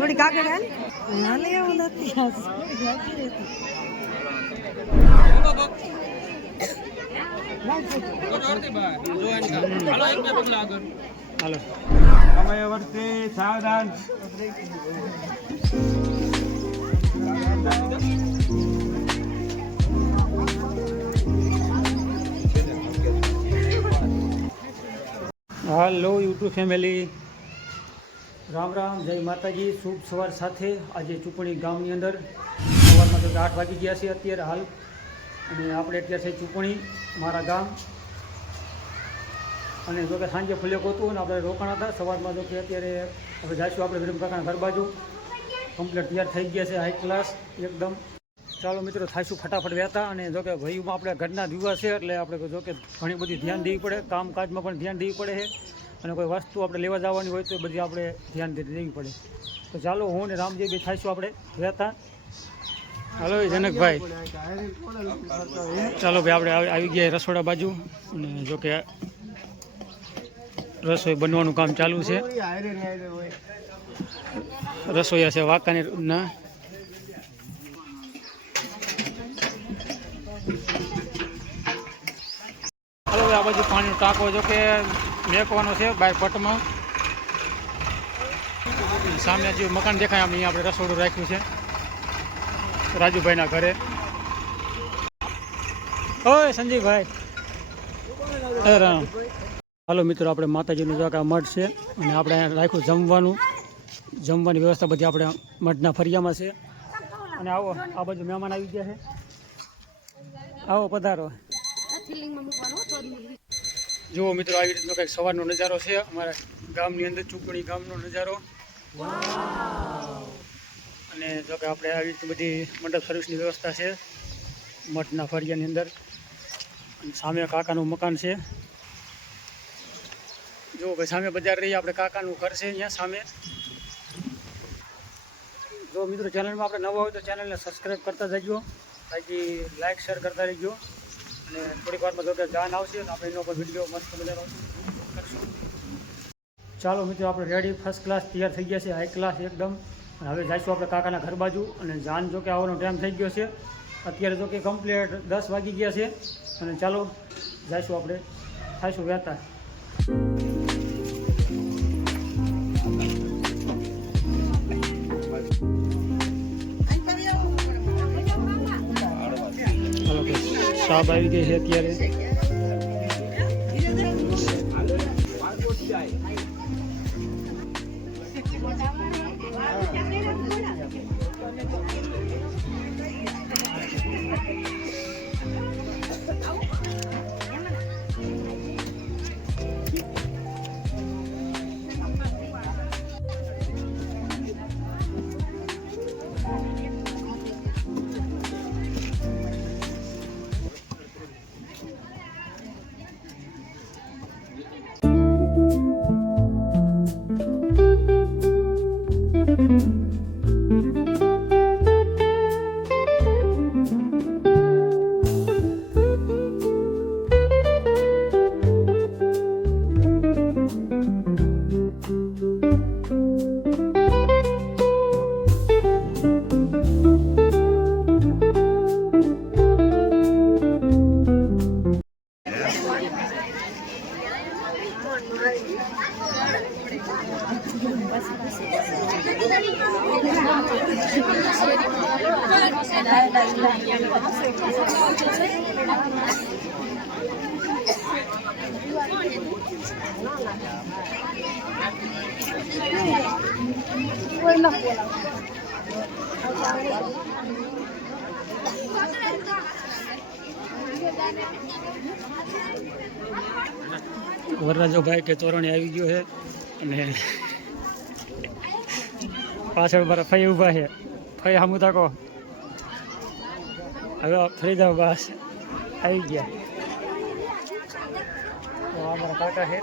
થોડી કાગળ હાલ હાલે એવું નથી હાલો સમય વર્ષે સાવધાન હાલો યુટ્યુબ ફેમિલી રામ રામ જય માતાજી શુભ સવાર સાથે આજે ચૂંટણી ગામની અંદર સવારમાં તો 8 વાગી ગયા છે અત્યારે હાલ અને આપણે અત્યારે છે ચૂંટણી મારા ગામ અને જો કે સાંજે ફૂલ્યો ગોતું અને આપણે રોકાણ હતા સવારમાં જો કે અત્યારે હવે જઈશું આપણે વિરમ કાકાના ઘર બાજુ કમ્પ્લીટ તૈયાર થઈ ગયા છે હાઈ ક્લાસ એકદમ ચાલો મિત્રો થાઈશું ફટાફટ વહેતા અને જો કે ભાઈમાં આપણે ઘરના દિવસ છે એટલે આપણે જો કે ઘણી બધી ધ્યાન દેવી પડે કામકાજમાં પણ ધ્યાન દેવી પડે છે અને કોઈ વસ્તુ આપણે લેવા જવાની હોય તો બધી આપણે ધ્યાન દેવી પડે તો ચાલો હું ને રામજી બી થાઈશું આપણે વહેતા હાલો જનકભાઈ ચાલો ભાઈ આપણે આવી ગયા રસોડા બાજુ અને જો કે રસોઈ બનવાનું કામ ચાલુ છે રસોઈયા છે વાંકાનેર ના હાલો ભાઈ આ બાજુ પાણીનો ટાંકો જો કે મેકવાનો છે બાય પટમાં સામે જે મકાન દેખાય આમ અહીંયા આપણે રસોડું રાખ્યું છે રાજુભાઈના ઘરે ઓય સંજીવભાઈ રામ હાલો મિત્રો આપણે માતાજીનું જો કે આ મઠ છે અને આપણે રાખ્યું જમવાની વ્યવસ્થા બધી આપણે મઠના ફરિયામાં છે અને આવો આ બાજુ મહેમાન આવી ગયા છે આવો પધારો જુઓ મિત્રો આવી રીતનો કંઈક સવારનો નજારો છે અમારા ગામની અંદર ચૂંટણી ગામનો નજારો અને જો કે આપણે આવી રીતે બધી મંડપ સર્વિસની વ્યવસ્થા છે મઠના ફરિયાની અંદર સામે કાકાનું મકાન છે જો ભાઈ સામે બજાર રહી આપણે કાકાનું ઘર છે અહીંયા સામે જો મિત્રો ચેનલમાં આપણે નવા હોય તો ચેનલને સબસ્ક્રાઈબ કરતા જજો બાકી લાઇક શેર કરતા રહીજો અને થોડીક વારમાં જો કે જાન આવશે તો આપણે એનો પર વિડીયો મસ્ત મજાનો કરશું ચાલો મિત્રો આપણે રેડી ફર્સ્ટ ક્લાસ તૈયાર થઈ ગયા છે હાઈ ક્લાસ એકદમ અને હવે જઈશું આપણે કાકાના ઘર બાજુ અને જાન જો કે આવવાનો ટાઈમ થઈ ગયો છે અત્યારે જો કે કમ્પ્લીટ 10 વાગી ગયા છે અને ચાલો જઈશું આપણે થાઈશું વહેતા સાહેબ આવી ગઈ છે અત્યારે વરરાજોભાઈ કે તોરણે આવી ગયો છે અને પાછળ મારા ફઈ ઊભા છે ફઈ સામું તાકો હવે ફરી જાવ બસ આવી ગયા તો અમારા કાકા છે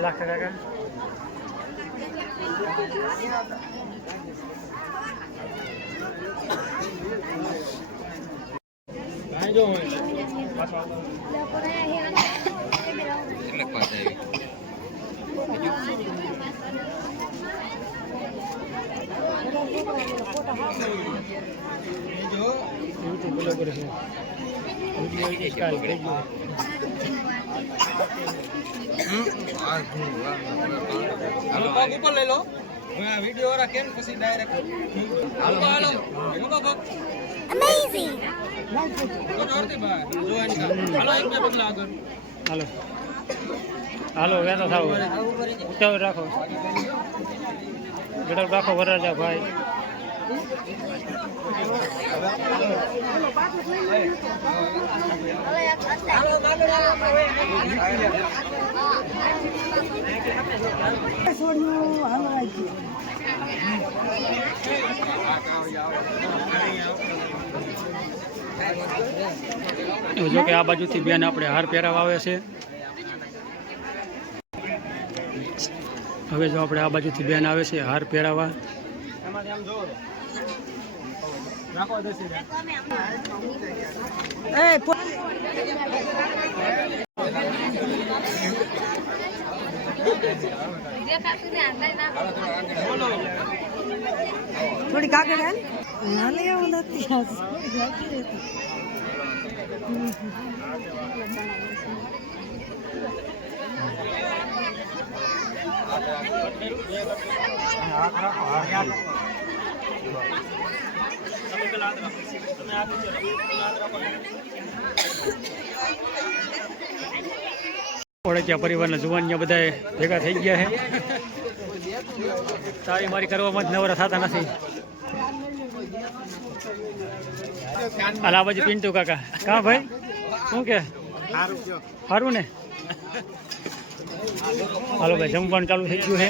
લાખ કાકા બરાબર છે વિડીયો કાલ થઈ ગયો હાલો પગ ઉપર લઈ લો વિડિયો રાખે ને પછી ડાયરેક્ટ હાલો હાલો અમેઝિંગ હાલો એક બે પગલા આગળ હાલો હાલો વેતો થાવ ઉતાવળ રાખો ગડબ રાખો વરાજા ભાઈ જો કે આ બાજુથી બેન આપણે હાર પહેરાવા આવે છે હવે જો આપણે આ બાજુથી બેન આવે છે હાર પહેરાવા થોડી કાગળ હાલે એવું નથી ઓળખ્યા પરિવારના જુવાનિયા બધા ભેગા થઈ ગયા છે તારી મારી કરવામાં જ નવરા થતા નથી આ બાજુ પિન્ટુ કાકા કા ભાઈ શું કે સારું ને હાલો ભાઈ જમવાનું ચાલુ થઈ ગયું છે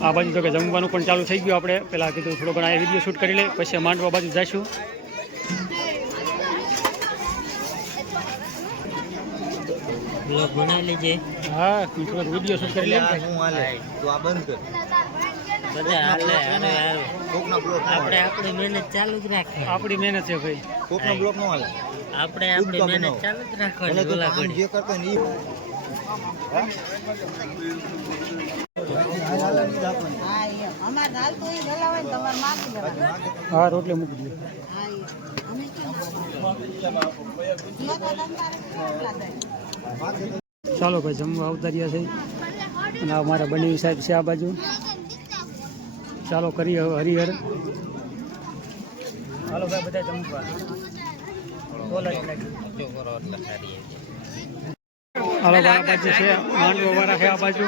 આ બાજુ તો કે જમવાનું પણ ચાલુ થઈ ગયું આપણે પેલા કીધું થોડો ઘણા વિડીયો શૂટ કરી લે પછી માંડવા બાજુ જઈશું બ્લોગ બનાવી લેજે હા થોડોક વિડીયો શૂટ કરી લે હું હાલે તો આ બંધ કર બધા હાલે હારે હારે કોકનો બ્લોક આપણે આપણી મહેનત ચાલુ જ રાખવાની આપણી મહેનત છે ભાઈ કોકનો બ્લોક નો હાલે આપણે આપણી મહેનત ચાલુ જ રાખવાની તો ઓલા આમ ઘડી જે કરતો ને હા રોટલી મૂકી દઈએ ચાલો ભાઈ જમવા આવતા રહ્યા છે અને આ મારા બનેવી સાહેબ છે આ બાજુ ચાલો કરીએ હવે હરિહર હાલો ભાઈ બધા જમવા હાલો ભાઈ આ બાજુ છે માંડવો વાળા છે આ બાજુ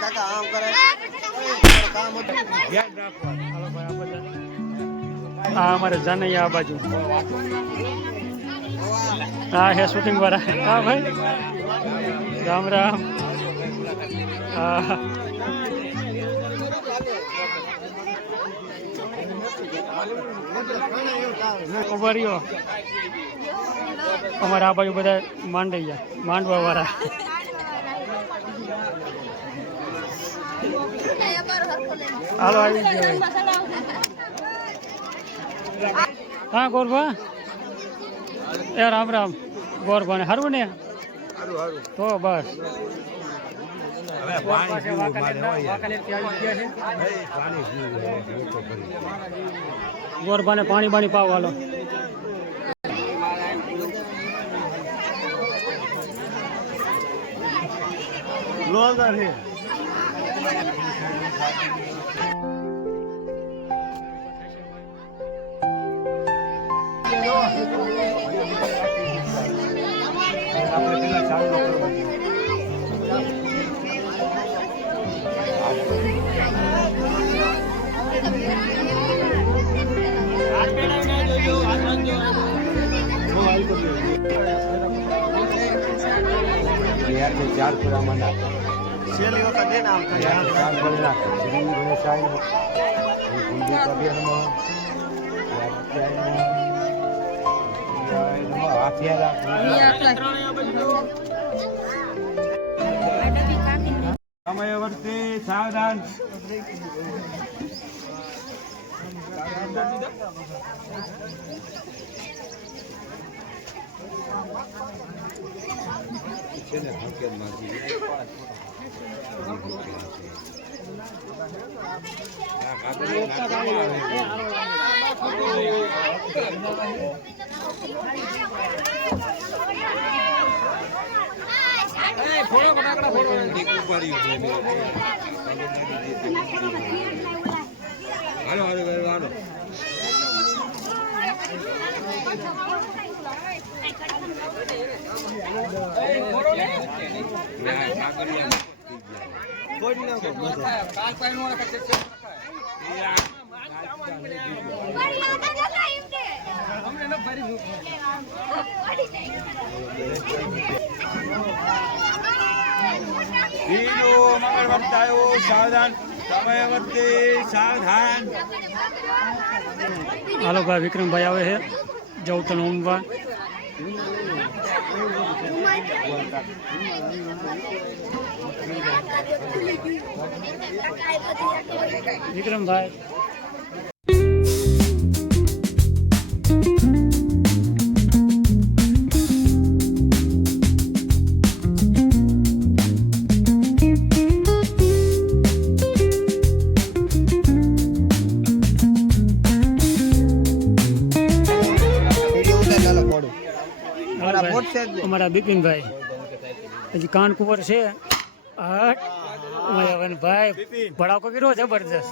કાકા આમ કરે કામ હતું ધ્યાન રાખવાનું હાલો ભાઈ આ બધા આ અમારે જાનૈયા આ બાજુ હા હે શૂટિંગ વાળા હા ભાઈ રામ રામ હા ઉભા રહ્યો અમારે આ બાજુ બધા માંડૈયા માંડવા વાળા હાલો આવી ગયો હા ગોરભા એ રામ રામ ગોરભા ને સારું ને તો બસ ગોરભા ને પાણી બાણી પાવ હાલો ચાર પૂરામાં નાખે છેલ્લી વખત એને આમ કરે ચાર પૂરા નાખે શ્રી ગણેશાય હિન્દુ કબીરમાં સમયવર્તી સાવધાન છે ને સાવધાન સમયવર્તી સાવધાન. હાલો ભાઈ વિક્રમભાઈ આવે છે જવતણ ઊંઘવા. વિક્રમભાઈ અમારા બિપિનભાઈ હજી કાનકુંવર છે. ભાઈ ભડાકો કર્યો જબરજસ્ત.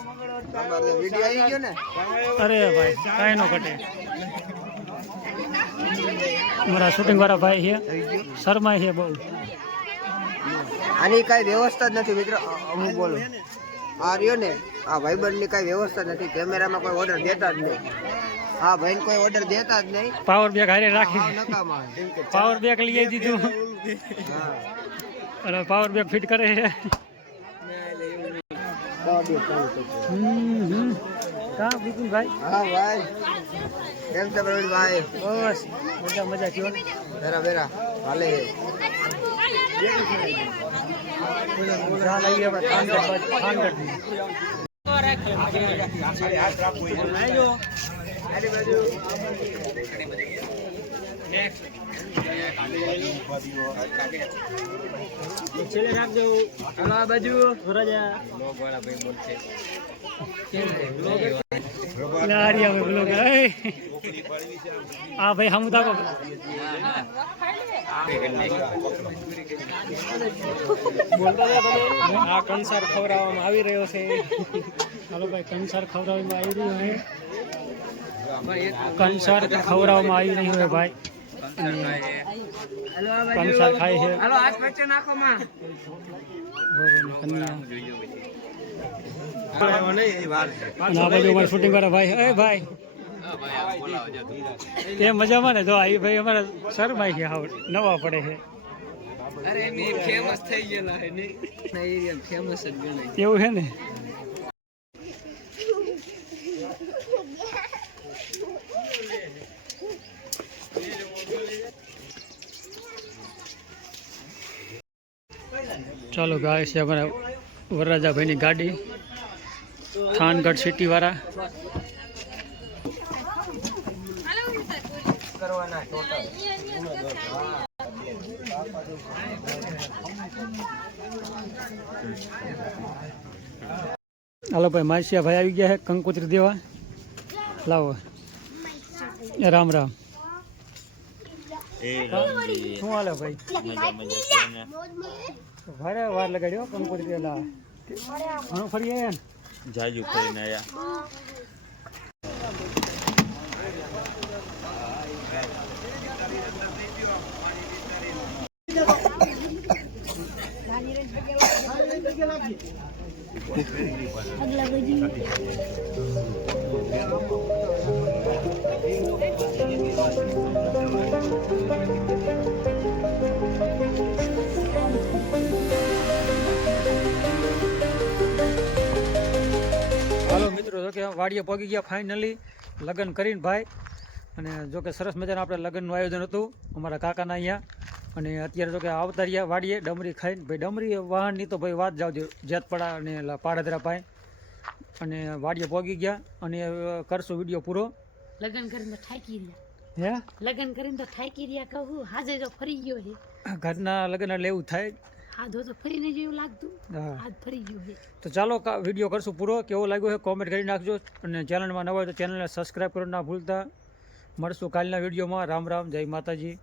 અરે ભાઈ કાંઈ નો ઘટે. અમારા શૂટિંગ વાળા ભાઈ છે શર્મા છે બહુ. આની કઈ વ્યવસ્થા જ નથી મિત્રો. હું બોલું આ રહ્યો ને આ ભાઈબંધ ની કઈ વ્યવસ્થા નથી. કેમેરામાં કોઈ ઓર્ડર દેતા જ નહીં. હા ભાઈ કોઈ ઓર્ડર દેતા જ નહીં. પાવર બેગ હારે રાખી નકામા પાવર બેગ લઈ દીધું અને પાવર બેગ ફિટ કરે છે. કા બિપિનભાઈ? હા ભાઈ કેમ છે પ્રવીણભાઈ? બસ મજા મજા કયો ને. બેરા બેરા હાલે ચાલ આવીએ આપણે થાનગઢ. છેલ્લે રાખજો. હાલો આ બાજુ રાજા લારી આવે બ્લોગ. હા ભાઈ હમ તાકો આ કંસાર ખવડાવવામાં આવી રહ્યો છે. હાલો ભાઈ કંસાર ખવડાવવામાં આવી રહ્યો છે. કંસાર ખવડાવવામાં આવી રહ્યો છે ભાઈ. કંસાર ખાય છે. હાલો હાથ વચ્ચે નાખો માં. શૂટિંગ વાળા ભાઈ. એ ભાઈ એ મજામાં ને? જો આ ભાઈ અમારા શર્માઈ ગયા નવા પડે છે. અરે એમ ફેમસ થઈ ગયેલા હે ને એરિયલ ફેમસ જ ગણાય. એવું છે ને? ચાલો ગાય છે અમારા વરરાજાભાઈની ગાડી થાનગઢ સિટી વાળા. હાલો ભાઈ માસિયા ભાઈ આવી ગયા છે કંકોત્રી દેવા. લાવો રામ રામ. શું હાલે ભાઈ? ભારે વાર લગાડ્યો કંકોત્રી દેવા. ઘણું ફરી આવ્યા ને? જાજુ ફરીને આયા. હાલો મિત્રો, જો કે વાડીએ પહોંચી ગયા ફાઇનલી લગ્ન કરીને ભાઈ. અને જો કે સરસ મજાનું આપણે લગ્નનું આયોજન હતું અમારા કાકાના અહીંયા. અને અત્યારે જો કે આવતા રહ્યા વાડીએ ડમરી ખાઈને. ભાઈ ડમરી વાહનની તો ભાઈ વાત જાવજો. જેતપડા અને પાડદરા પાય અને વાડીએ પહોંચી ગયા. અને કરશું વિડીયો પૂરો. લગન કરીને તો થાકી રહ્યા. હે લગન કરીને તો થાકી રહ્યા કહું. હાજે જો ફરી ગયો છે. ઘરના લગ્ન એટલે એવું થાય. હાથ તો ફરી નહીં જેવું લાગતું હા હાથ ફરી ગયું છે તો ચાલો વિડીયો કરશું પૂરો કેવો લાગ્યો છે કોમેન્ટ કરી નાખજો અને ચેનલમાં નવા હોય તો ચેનલને સબસ્ક્રાઈબ કરવાનું ના ભૂલતા મળશું કાલના વિડીયોમાં રામ રામ જય માતાજી